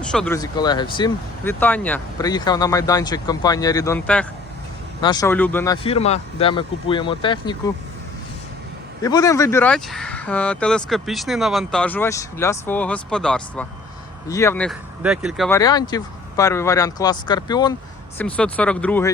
Ну що, друзі, колеги, всім вітання. Приїхав на майданчик компанія Рідонтех, наша улюблена фірма, де ми купуємо техніку. І будемо вибирати е, телескопічний навантажувач для свого господарства. Є в них декілька варіантів. Перший варіант клас Скорпіон 742.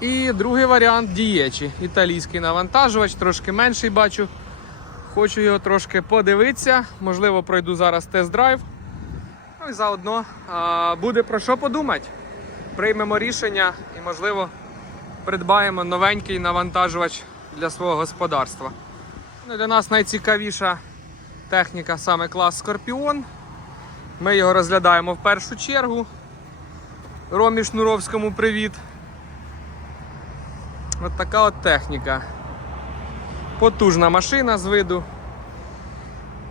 І другий варіант Дієчі. Італійський навантажувач, трошки менший бачу. Хочу його трошки подивитися. Можливо, пройду зараз тест-драйв. І заодно а, буде про що подумати. Приймемо рішення і, можливо, придбаємо новенький навантажувач для свого господарства. Ну, для нас найцікавіша техніка саме клас Скорпіон. Ми його розглядаємо в першу чергу. Ромі Шнуровському привіт. От така от техніка. Потужна машина з виду.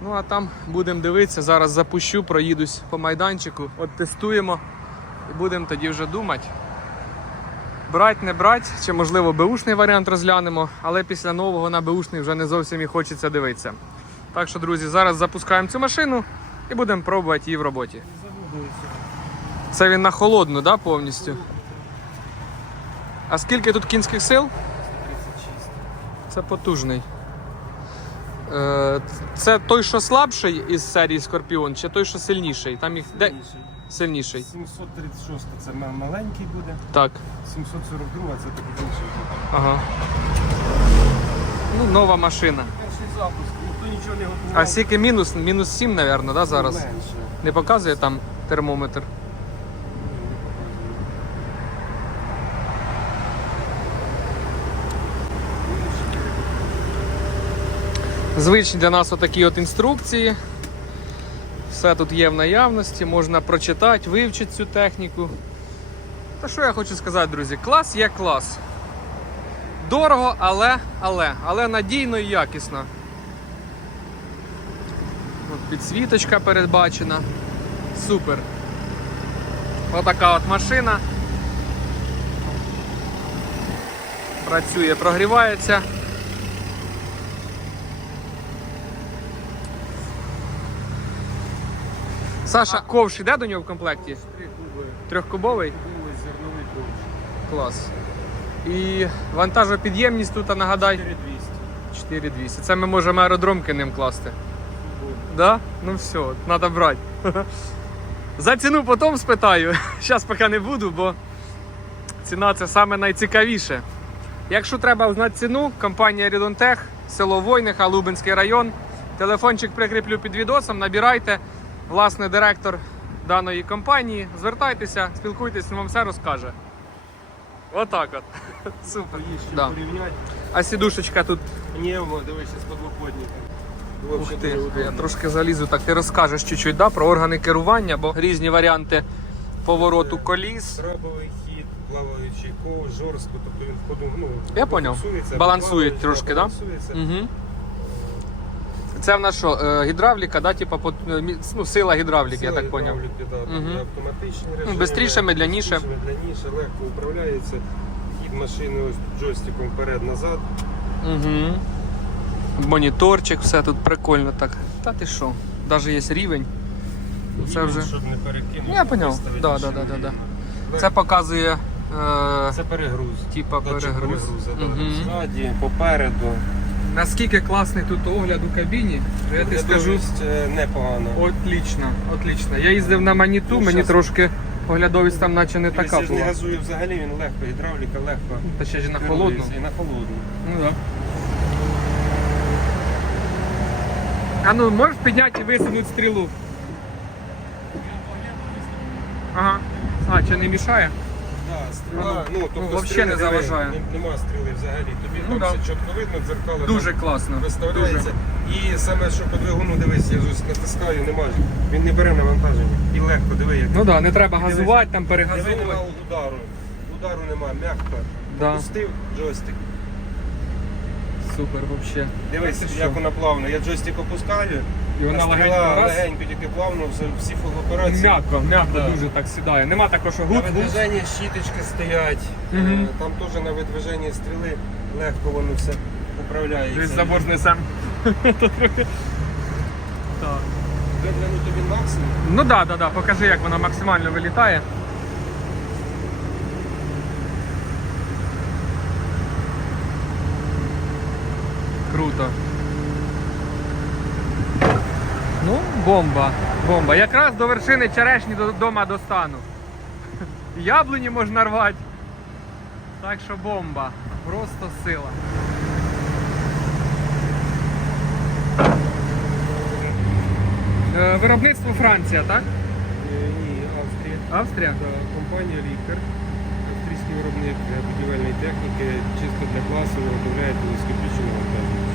Ну а там будемо дивитися, зараз запущу, проїдусь по майданчику, от тестуємо і будемо тоді вже думати. Брать, не брать, чи можливо беушний варіант розглянемо, але після нового на беушний вже не зовсім і хочеться дивитися. Так що, друзі, зараз запускаємо цю машину і будемо пробувати її в роботі. Це він на холодну, да, повністю? А скільки тут кінських сил? Це потужний. Е, Це той, що слабший із серії Скорпіон, чи той, що сильніший? Там їх де сильніший. 736 це ма- маленький буде, Так. 742 це такий інший. Ага. Ну, нова машина. Перший запуск, ніхто нічого не готував. А скільки мінус? Мінус 7, мабуть, да, зараз? Менше. Не показує там термометр. Звичні для нас отакі от інструкції. Все тут є в наявності, можна прочитати, вивчити цю техніку. Та що я хочу сказати, друзі? Клас є клас. Дорого, але, але, але надійно і якісно. От підсвіточка передбачена. Супер. Отака от машина. Працює, прогрівається. Саша, ковш іде до нього в комплекті? Трьохкубовий? зерновий ковш. Клас. І вантажопідємність тут, нагадай, 4200. 4200. Це ми можемо аеродромки ним класти. Да? Ну все, треба брати. За ціну потім спитаю. Зараз поки не буду, бо ціна це саме найцікавіше. Якщо треба узнати ціну, компанія Рідонтех, село Войниха, Лубенський район. Телефончик прикріплю під відосом, набирайте. Власне, директор даної компанії. Звертайтеся, спілкуйтесь, він вам все розкаже. Отак от. Супер. Є ще Да. порівняти. А сідушечка тут Ні, о, дивись, з подлокотника. Ух ти, я трошки залізу, так ти розкажеш чуть-чуть да, про органи керування, бо різні варіанти повороту коліс. Трабовий хід, плаваючий ковш, жорстко, тобто він в ходу, ну, Я поняв. фокусується, Балансує плаваючий, трошки, да? балансується. Угу. Це в нас що, е, гідравліка, да, типа, по- е, мі- ну, сила гідравліки, я так поняв. гідравліки, да, Мгм. режим. Ну, бистріше, медляніше. бистріше, медляніше, легко управляється. Хід машини ось джойстиком вперед-назад. Угу. Моніторчик, все тут прикольно так. Та ти що? Навіть є рівень. Це вже. Щоб не перекинути. Я поняв. виставити Да, да, машину да, да, да. рівно. Це показує. Е, Це перегруз. типа Датчик перегруз. перегрузу, да. Мгм. Ззаді, попереду. Наскільки класний тут огляд у кабіні, я тобі скажу. Е, непогано. Отлично, отлично. Я їздив на маніту, Ну, мені щас- трошки оглядовість там наче не така не газує взагалі, він легко, гідравліка легко. Та ще ж і на холодну. І на холодну. Ну да. А ну можеш підняти і висунути стрілу?Ага. А, чи не мішає? Да, стріла, Ну, ну, тобто ну, вообще стріли, не диви, заважає. нем- Нема стріли взагалі. Тобі Ну, там да. все чітко видно, дзеркало Дуже там класно. виставляється. І саме, що по двигуну, дивись, я ось натискаю, немає. Він не бере навантаження. І легко, диви, як. Ну так, да, не треба газувати, там Диви, нема удару. Удару нема, м'яко. Да. Пустив джойстик. Супер вообще. Дивись, як вона плавно. Я джойстик опускаю, І вона легенько раз. легенько тільки плавно, все, всі операції. М'яко, м'яко Да. дуже так сідає. Нема такого, що На гуд, гуд. видвиженні щіточки стоять. Мгм. Е, Там теж на видвиженні стріли легко воно все управляється. Десь забор знесем. Так. виглянути він максимум. Ну да, да, да, покажи, як вона максимально вилітає. Круто. Ну, бомба, бомба. Якраз до вершини черешні додому достану. Яблуні можна рвати. Так що бомба. Просто сила. Е, Виробництво Франція, так? Е, Ні, Австрія. Австрія? Та Компанія Лікар, австрійський виробник е, будівельної техніки, чисто для класу виготовляє телескопічну вантажність.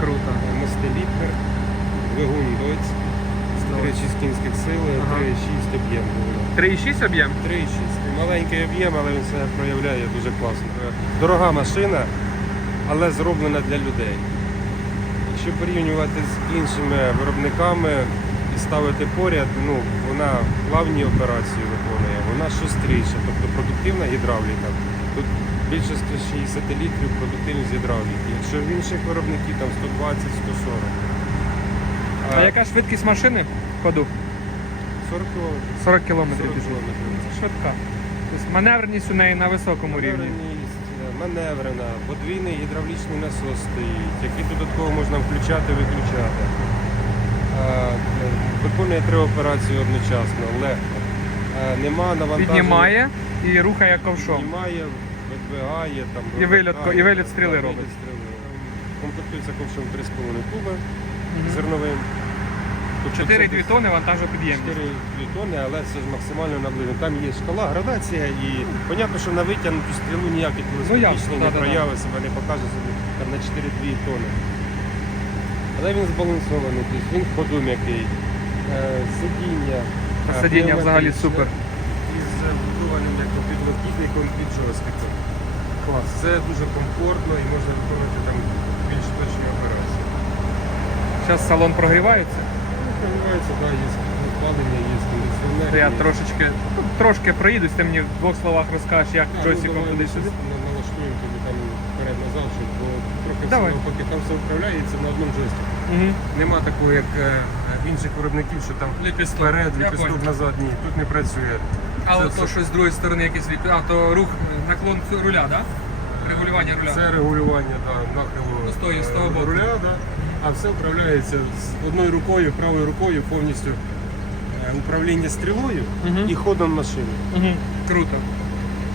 Круто. Мости Лікар, двигун Дойц, 3,6 кінських сили, Ага. 3,6 об'єм. двигуна. 3,6 об'єм? 3,6. Маленький об'єм, але він себе проявляє дуже класно. Дорога машина, але зроблена для людей. Якщо порівнювати з іншими виробниками і ставити поряд, ну, вона плавні операції виконує, вона шустріша, тобто продуктивна гідравліка. Тут більше 160 літрів продуктивність гідравліки. Якщо в інших виробників там 120-140. А яка швидкість машини в ходу? 40 км. 40 км 40 біжить. Це швидка. Тобто маневреність у неї на високому рівні. Маневреність, е, маневрена, подвійний гідравлічний насос стоїть, який додатково можна включати, виключати. Е, Виконує три операції одночасно, легко. Е, Нема навантаження. Піднімає і рухає ковшом. Піднімає, видвигає, там, І виліт- і виліт стріли робить. Комплектується ковшом 3,5 куби зерновим. Тобто 4,2 це тонни вантажопідємність. 4 тонни, але це ж максимально наближено. Там є шкала, градація і понятно, що на витягнуту стрілу ніякий Ну, ясно, не да-да-да. прояви себе, не покаже собі там на 4-2 тонни. Але він збалансований, тобто він ходу м'який. Е, Сидіння. А е, сидіння взагалі супер. Із вбудованим як підлокітником під джойстиком. Клас. Це дуже комфортно і можна виконувати там більш точні операції. Зараз салон прогрівається. Ну, Прогрівається, да, є опалення, є кондиціонер. Я є- трошечки, ну, трошки проїдусь, ти мені в двох словах розкажеш, як А, ну, джойстиком давай туди-сюди. Налаштуємо тобі там вперед-назад, щоб бо трохи Давай. все поки там все управляється на одному джойстику. Угу. Нема такого, як е, інших виробників, що там вперед, Я назад. Ні, тут не працює. А от то щось з другої сторони якийсь вік. А, то рух, е, наклон руля, так? Да? Регулювання руля. Це регулювання да, нахилу Ну, з з е, того боку. руля, да, а все управляється з одною рукою, правою рукою повністю е, управління стрілою Мгм. і ходом машини. Угу. Круто.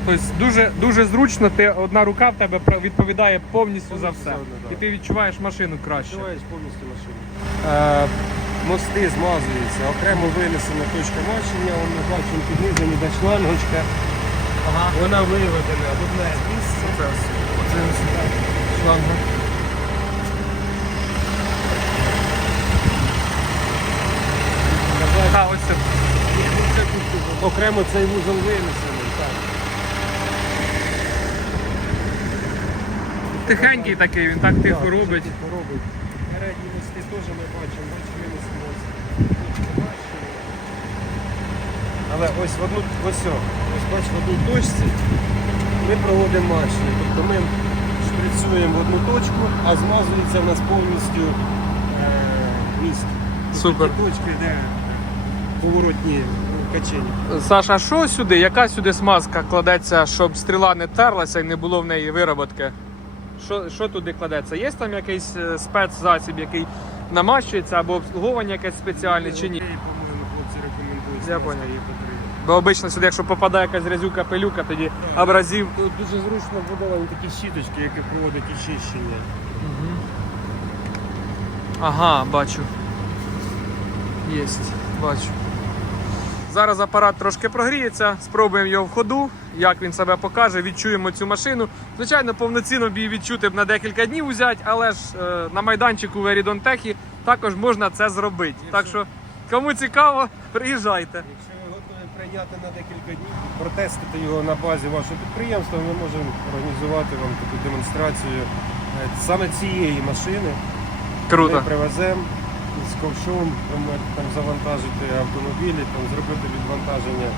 Тобто дуже, дуже зручно, ти, одна рука в тебе про- відповідає повністю за Повністю все. одна, да. І ти відчуваєш машину краще. Відчуваєш повністю машину. Е, мости змазуються, окремо винесена точка бачення, ми бачимо піднизані до шлангочка. Ага. Вона виведена в одне місце. Це шланга. А, ось це. Окремо цей вузол винесений. Так. Тихенький такий, він так тихо робить. тихо робить. Передні мости теж ми бачимо, бачимо винесено. ось точка бачення. Але ось в одну, ось, ось бач, в одній точці ми проводимо марші. Тобто ми шприцюємо в одну точку, а змазується в нас повністю е, міст. Тобто Супер. Ті точки, де поворотні е, качені. Саша, що сюди? Яка сюди смазка кладеться, щоб стріла не терлася і не було в неї вироботки? Що, що туди кладеться? Є там якийсь е, спецзасіб, який намащується або обслуговування якесь спеціальне чи ні? Я понял. Бо обично сюди, якщо попадає якась грязюка, пилюка, тоді абразив. Тут дуже зручно вбудовані такі щіточки, які проводять очищення. Ага, бачу. Єсть, бачу. Зараз апарат трошки прогріється, спробуємо його в ходу, як він себе покаже, відчуємо цю машину. Звичайно, повноцінно б її відчути б на декілька днів взяти, але ж е, на майданчику в Ерідонтехі також можна це зробити. Так що, кому цікаво, приїжджайте. Якщо ви готові прийняти на декілька днів, протестити його на базі вашого підприємства, ми можемо організувати вам таку демонстрацію е, саме цієї машини. Круто. Ми привеземо з ковшом, ви можете там завантажити автомобілі, там зробити відвантаження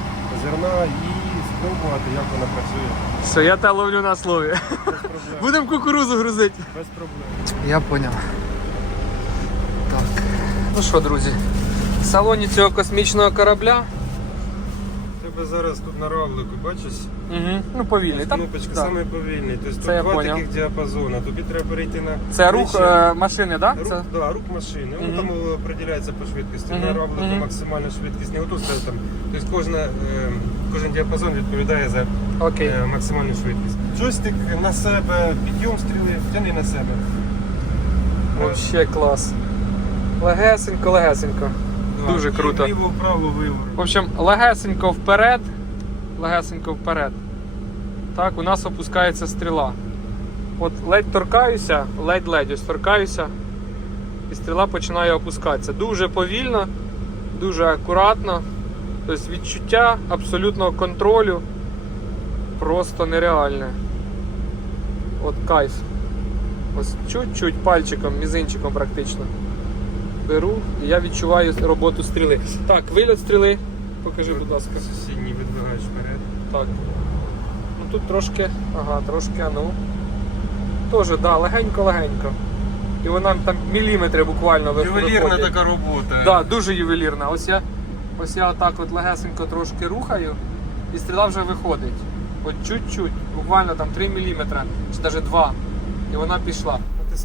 зерна і спробувати, як вона працює. Все, я те ловлю на слові. Без проблем. Будемо кукурузу грузити. Без проблем. Я понял. Так, Ну що, друзі, в салоні цього космічного корабля. Тебе зараз тут на равлику, бачиш? Угу. Ну, повільний. Там, Кнопочка да. саме повільний. Тобто Це тут я два поняв. таких діапазони. Тобі треба перейти на Це рух е, машини, так? Рух, Це... да, рух машини. Мгм. Ну, там е, определяється по швидкості. Мгм, На равлику мгм. максимальна швидкість не отут стоїть там. Тобто кожна, е, кожен діапазон відповідає за Окей. е, максимальну швидкість. Джойстик на себе, підйом стріли, тяни на себе. Вообще клас. Легесенько, легесенько. Дуже круто. В общем, легесенько вперед. Легесенько вперед. Так, у нас опускається стріла. От ледь торкаюся, ледь-ледь ось торкаюся. І стріла починає опускатися. Дуже повільно, дуже акуратно. Тобто відчуття абсолютного контролю просто нереальне. От кайф. Ось чуть-чуть пальчиком, мізинчиком практично. Беру і я відчуваю роботу стріли. Так, вильот стріли. Покажи, будь ласка. Сусідній видвигаєш вперед. Так. Ну тут трошки, ага, трошки, а ну. Тоже, да, легенько-легенько. І вона там міліметри буквально ви- Ювелірна така робота. Да, дуже ювелірна. Ось я, ось я отак от легесенько трошки рухаю, і стріла вже виходить. От чуть-чуть, буквально там 3 мм, чи навіть 2. І вона пішла.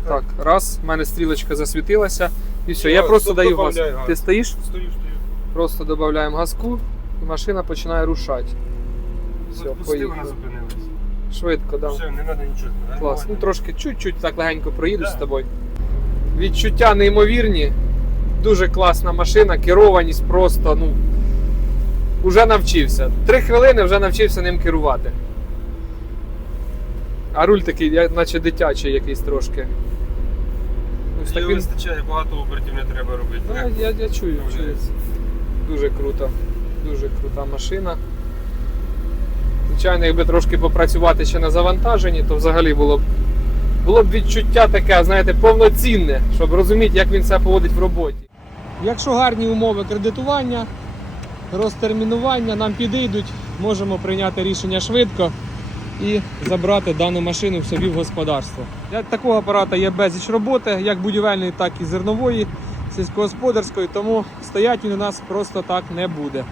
Так, раз, в мене стрілочка засвітилася. І все, я Все, просто даю газ. газ. Ти стоїш? Стою, стою. Просто додаємо газку, і машина починає рушати. Все, поїхали. Швидко, да. Все, не треба нічого. Клас. Ну трошки чуть-чуть так легенько проїду Да. з тобою. Відчуття неймовірні. Дуже класна машина, керованість просто, ну. Уже навчився. Три хвилини вже навчився ним керувати. А руль такий, наче дитячий якийсь трошки. Ось так він... вистачає, багато обертів не треба робити. Ну, я, я чую, чую. Дуже круто. Дуже крута машина. Звичайно, якби трошки попрацювати ще на завантаженні, то взагалі було б, було б відчуття таке, знаєте, повноцінне, щоб розуміти, як він себе поводить в роботі. Якщо гарні умови кредитування, розтермінування нам підійдуть, можемо прийняти рішення швидко і забрати дану машину в собі в господарство. Для такого апарата є безліч роботи, як будівельної, так і зернової, сільськогосподарської, тому стоять він у нас просто так не буде.